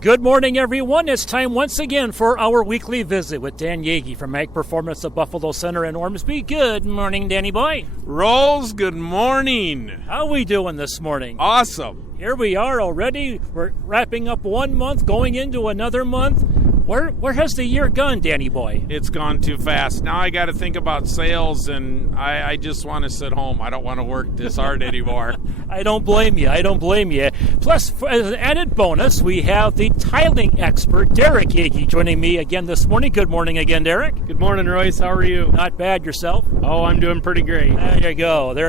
Good morning, everyone. It's time once again for our weekly visit with Dan Yagi from Ag Performance of Buffalo Center in Ormsby. Good morning, Danny boy. Rolls, good morning. How we doing this morning? Awesome. Here we are already. We're wrapping up 1 month, going into another month. Where has the year gone, Danny boy? It's gone too fast. Now I got to think about sales, and I just want to sit home. I don't want to work this hard anymore. I don't blame you. Plus, as an added bonus, we have the tiling expert, Derek Yagi, joining me again this morning. Good morning again, Derek. Good morning, Royce. How are you? Not bad. Yourself? Oh, I'm doing pretty great. There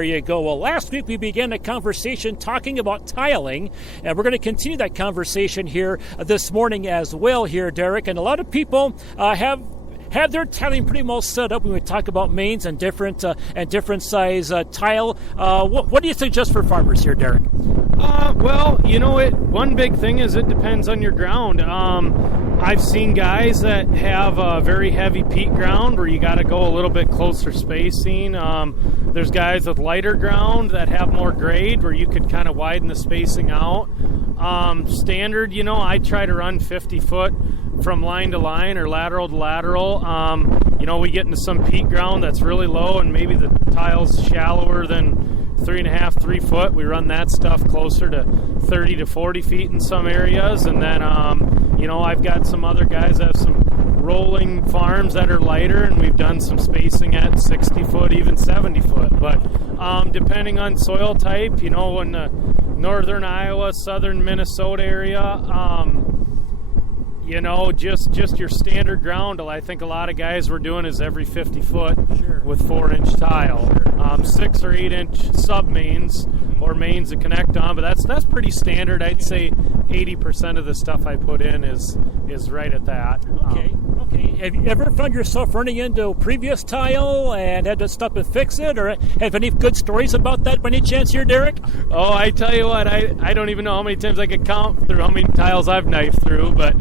you go. Well, last week we began a conversation talking about tiling, and we're going to continue that conversation here this morning as well here, Derek. And a lot of people have their tiling pretty well set up when we talk about mains and different size tile. What do you suggest for farmers here, Derek? Well, you know it. One big thing is it depends on your ground. I've seen guys that have a very heavy peat ground where you got to go a little bit closer spacing. There's guys with lighter ground that have more grade where you could kind of widen the spacing out. Standard, I try to run 50 foot from line to line or lateral to lateral. We get into some peat ground that's really low and maybe the tile's shallower than 3 foot. We run that stuff closer to 30 to 40 feet in some areas. And then, I've got some other guys that have some rolling farms that are lighter, and we've done some spacing at 60 foot, even 70 foot. But depending on soil type, in the northern Iowa, southern Minnesota area, just your standard ground. I think a lot of guys were doing is every 50 foot with 4-inch tile, 6 or 8-inch sub mains or mains to connect on. But that's pretty standard. I'd say 80% of the stuff I put in is right at that. Okay. Have you ever found yourself running into previous tile and had to stop and fix it, or have any good stories about that by any chance here, Derek? Oh, I tell you what, I don't even know how many times I could count through how many tiles I've knifed through, but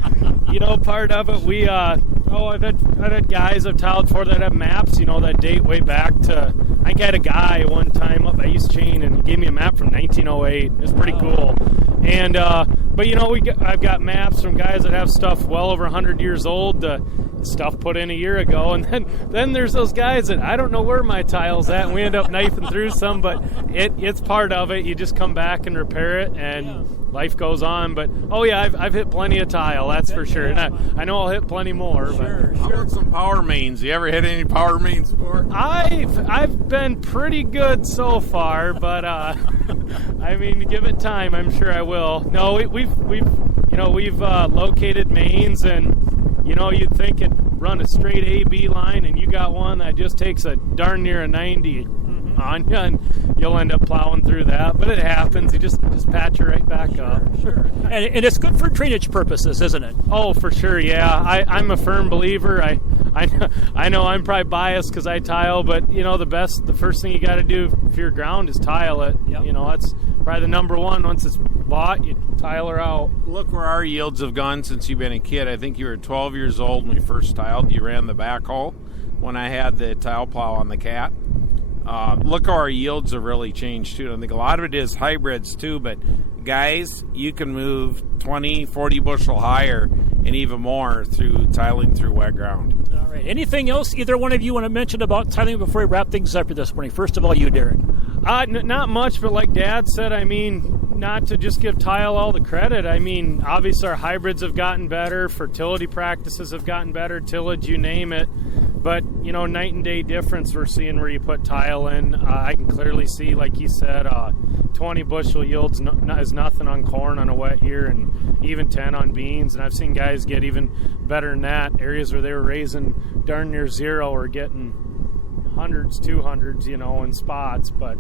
part of it, I've had guys I've tiled before that have maps, that date way back to, I had a guy one time up at East Chain and he gave me a map from 1908. It was pretty cool. And, I've got maps from guys that have stuff well over 100 years old, stuff put in a year ago. And then there's those guys that I don't know where my tile's at, and we end up knifing through some, but it's part of it. You just come back and repair it, and life goes on. But, I've hit plenty of tile, that's for sure. And I know I'll hit plenty more. Sure. How about some power mains? You ever hit any power mains before? I've been pretty good so far, but give it time. I'm sure I will. No, we've located mains, and you'd think it'd run a straight A-B line, and you got one that just takes a darn near a 90 on you, and you'll end up plowing through that. But it happens. You just patch it right back up. Sure. And it's good for drainage purposes, isn't it? Oh, for sure, yeah. I'm a firm believer. I know I'm probably biased because I tile, but, the first thing you got to do for your ground is tile it. Yep. That's probably the number one. Once it's bought, you tile her out. Look where our yields have gone since you've been a kid. I think you were 12 years old when we first tiled. You ran the backhoe when I had the tile plow on the Cat. Look how our yields have really changed, too. I think a lot of it is hybrids, too, but guys, you can move 20, 40 bushel higher and even more through tiling through wet ground. All right. Anything else either one of you want to mention about tiling before we wrap things up for this morning? First of all, you, Derek. Not much, but like Dad said, not to just give tile all the credit. Obviously our hybrids have gotten better, fertility practices have gotten better, tillage, you name it. But, night and day difference we're seeing where you put tile in. I can clearly see, like you said, 20 bushel yields is nothing on corn on a wet year, and even 10 on beans. And I've seen guys get even better than that. Areas where they were raising darn near zero or getting hundreds, 200s, in spots. But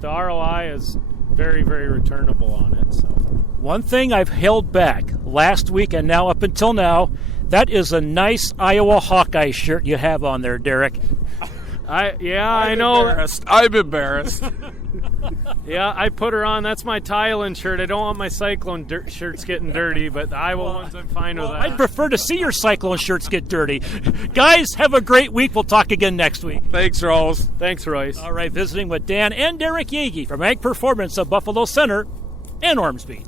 the ROI is very, very returnable on it. So one thing I've held back last week and now up until now, that is a nice Iowa Hawkeye shirt you have on there, Derek. I know. I'm embarrassed. Yeah, I put her on. That's my tile-in shirt. I don't want my Cyclone shirts getting dirty, but the Iowa ones, I'm fine with that. I'd prefer to see your Cyclone shirts get dirty. Guys, have a great week. We'll talk again next week. Thanks, Rolls. Thanks, Royce. All right, visiting with Dan and Derek Yagi from Ag Performance of Buffalo Center and Ormsby.